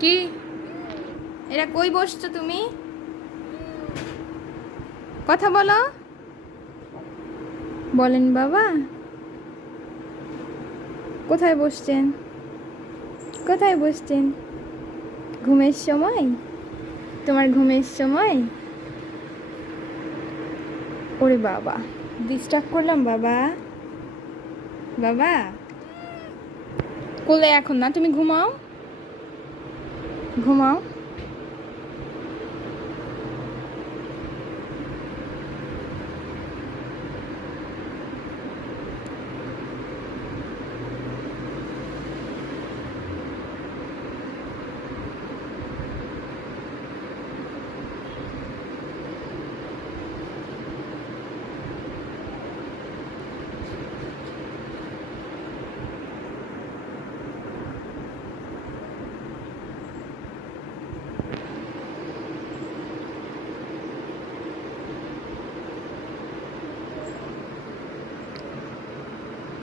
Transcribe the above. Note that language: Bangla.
কি? এরা কই বসছো তুমি? কথা বলো। বলেন বাবা। কোথায় বসছেন? কোথায় বসছেন? ঘুমের সময়? তোমার ঘুমের সময়? ওরে বাবা ডিস্টার্ব করলাম বাবা। বাবা, কোলে এখন না, তুমি ঘুমাও। ঘুমাও।